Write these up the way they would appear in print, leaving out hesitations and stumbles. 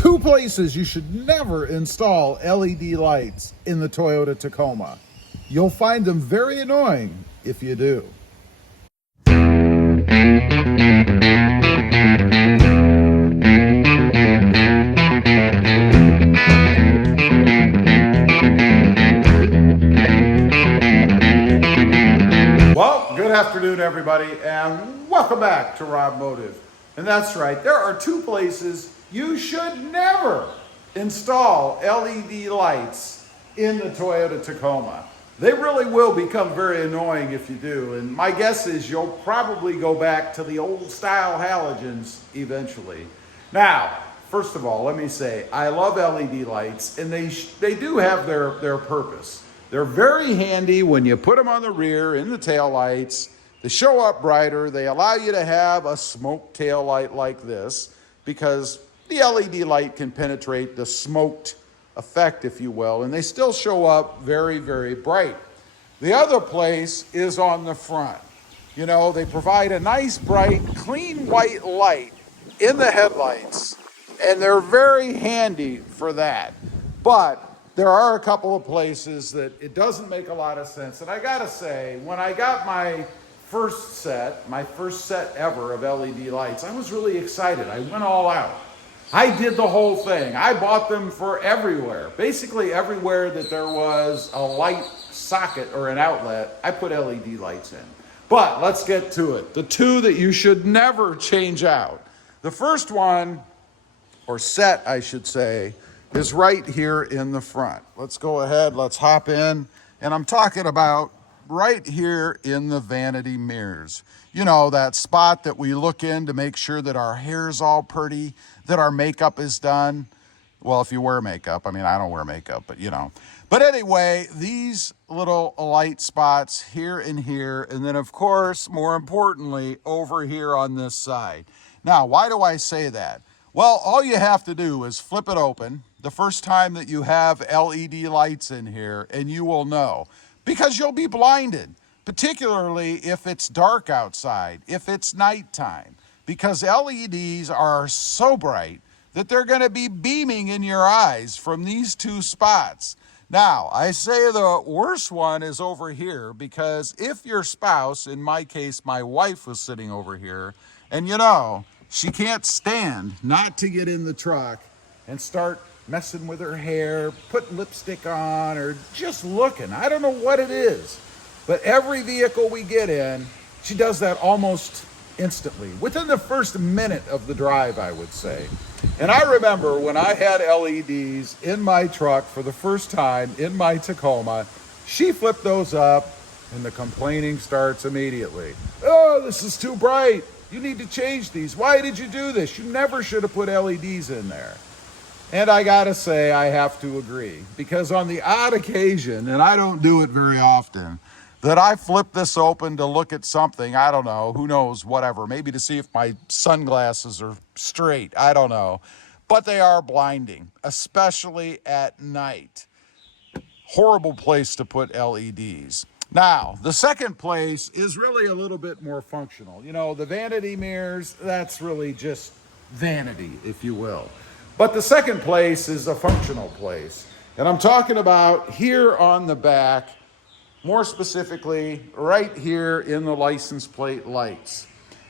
Two places you should never install LED lights in the Toyota Tacoma. You'll find them very annoying if you do. Well, good afternoon, everybody, and welcome back to RobMotive. And that's right, there are two places you should never install LED lights in the Toyota Tacoma. They really will become very annoying if you do, and my guess is you'll probably go back to the old style halogens eventually. Now, first of all, let me say, I love LED lights, and they do have their purpose. They're very handy when you put them on the rear in the tail lights. They show up brighter. They allow you to have a smoke tail light like this because the LED light can penetrate the smoked effect, if you will, and they still show up very, very bright. The other place is on the front. You know, they provide a nice, bright, clean white light in the headlights, and they're very handy for that. But there are a couple of places that it doesn't make a lot of sense. And I gotta say, when I got my first set ever of LED lights, I was really excited. I went all out. I did the whole thing. I bought them for everywhere. Basically everywhere that there was a light socket or an outlet, I put LED lights in. But let's get to it. The two that you should never change out. The first one, or set I should say, is right here in the front. Let's go ahead, let's hop in. And I'm talking about right here in the vanity mirrors. You know, that spot that we look in to make sure that our hair's all pretty, that our makeup is done. Well, if you wear makeup, I mean, I don't wear makeup, but you know. But anyway, these little light spots here and here, and then of course, more importantly, over here on this side. Now, why do I say that? Well, all you have to do is flip it open the first time that you have LED lights in here, and you will know. Because you'll be blinded, particularly if it's dark outside, if it's nighttime. Because LEDs are so bright that they're going to be beaming in your eyes from these two spots. Now, I say the worst one is over here because if your spouse, in my case, my wife was sitting over here, and you know, she can't stand not to get in the truck and start messing with her hair, putting lipstick on, or just looking. I don't know what it is, but every vehicle we get in, she does that almost instantly, within the first minute of the drive, I would say. And I remember when I had LEDs in my truck for the first time in my Tacoma, she flipped those up and the complaining starts immediately. Oh, this is too bright. You need to change these. Why did you do this? You never should have put LEDs in there. And I gotta say, I have to agree, because on the odd occasion, and I don't do it very often, that I flip this open to look at something, I don't know, who knows, whatever, maybe to see if my sunglasses are straight, I don't know. But they are blinding, especially at night. Horrible place to put LEDs. Now, the second place is really a little bit more functional. You know, the vanity mirrors, that's really just vanity, if you will. But the second place is a functional place. And I'm talking about here on the back, more specifically, right here in the license plate lights.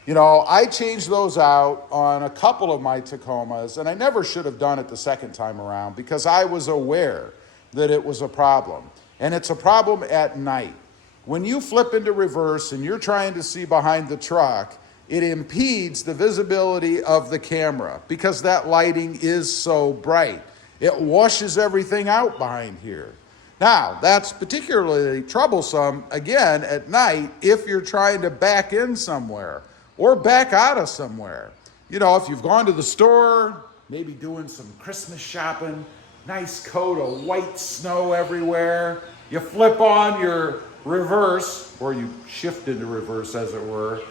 You know, I changed those out on a couple of my Tacomas, and I never should have done it the second time around because I was aware that it was a problem. And it's a problem at night. When you flip into reverse and you're trying to see behind the truck, it impedes the visibility of the camera because that lighting is so bright. It washes everything out behind here. Now, that's particularly troublesome, again, at night if you're trying to back in somewhere or back out of somewhere. You know, if you've gone to the store, maybe doing some Christmas shopping, nice coat of white snow everywhere, you flip on your reverse, or you shift into reverse as it were,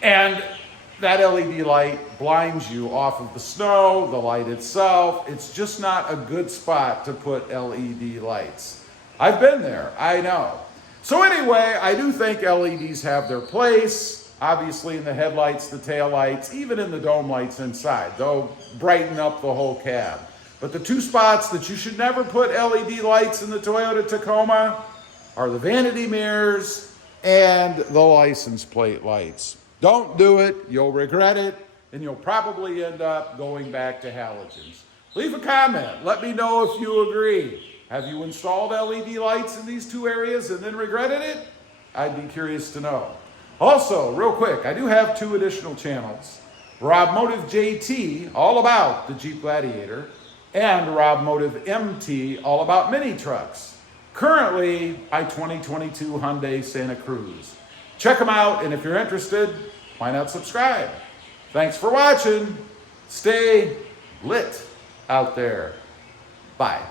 and that LED light blinds you off of the snow, the light itself. It's just not a good spot to put LED lights. I've been there, I know. So anyway, I do think LEDs have their place. obviously in the headlights, the tail lights, even in the dome lights inside. They'll brighten up the whole cab. But the two spots that you should never put LED lights in the Toyota Tacoma are the vanity mirrors and the license plate lights. Don't do it, you'll regret it, and you'll probably end up going back to halogens. Leave a comment, let me know if you agree. Have you installed LED lights in these two areas and then regretted it? I'd be curious to know. Also, real quick, I do have 2 additional channels. RobMotive JT, all about the Jeep Gladiator, and RobMotive MT, all about mini trucks. Currently, my 2022 Hyundai Santa Cruz. Check them out, and if you're interested, why not subscribe? Thanks for watching. Stay lit out there. Bye.